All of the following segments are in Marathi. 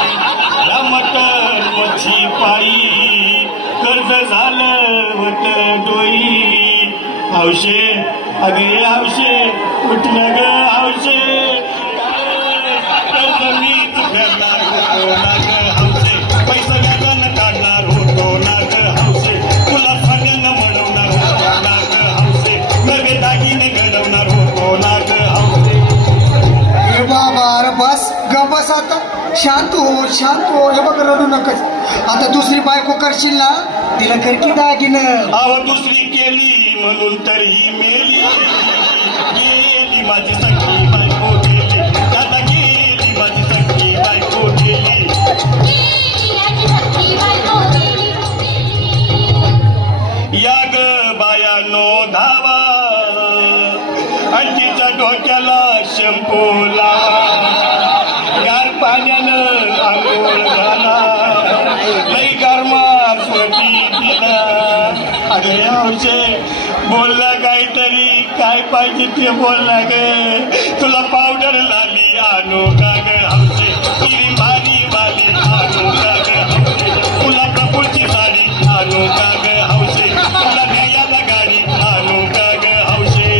या मटर मच्छी पायी कर्ज झालं वट डोई हौशे अगे हौशे उठलं ग हौशे कर्ज मी तुझ्याला होतो ना ग हौशे पैसा व्याजानं काढणार होतो ना ग हौशे तुला सांगणं म्हणवणार होतो ना ग हौशे नवे दागिने घडवणार होतो ना ग हौशे. बाबा अरे बस ग बस आता शांत हो हे बघ रडू नकच आता दुसरी बायको करशील ना तिला करकी दागिनं अव दुसरी केली म्हणून तर ही मेली गेली माझी सखी बायको गेली दादा गेली माझी सखी बायको गेली या ग बायानो धावा अंजीच्या डोक्याला शॅम्पू लावा गार पाण्यानं आंघोळ घाला लई गरमात स्वती पिला अगे हौशे बोलला काहीतरी काय पाहिजे ते बोलला ग तुला पावडर लाली आणू का ग हौशे तिरी भारी वाली आणू का ग हौशे तुला प्रभूची साडी आणू का ग हौशे तुला न्यायाला गाडी आणू का ग हौशे.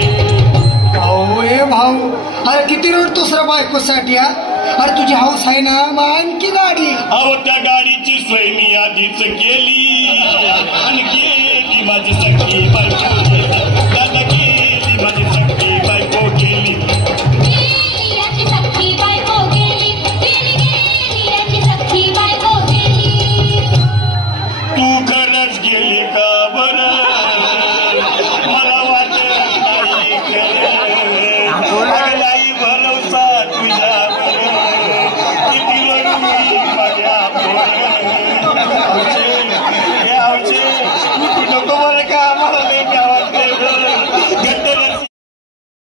भाऊ हे भाऊ अरे किती रोड दुसऱ्या बायकोसाठी अरे तुझी हौस आहे ना मग आणखी गाडी अहो त्या गाडीची सोय मी आधीच केली आणि गेली माझी सखी बायको गेली दादा गेली माझी सखी बायको गेली तू खरंच गेली का बरं मला वाटत नाही खरं आई भरवसा तुझ्या किती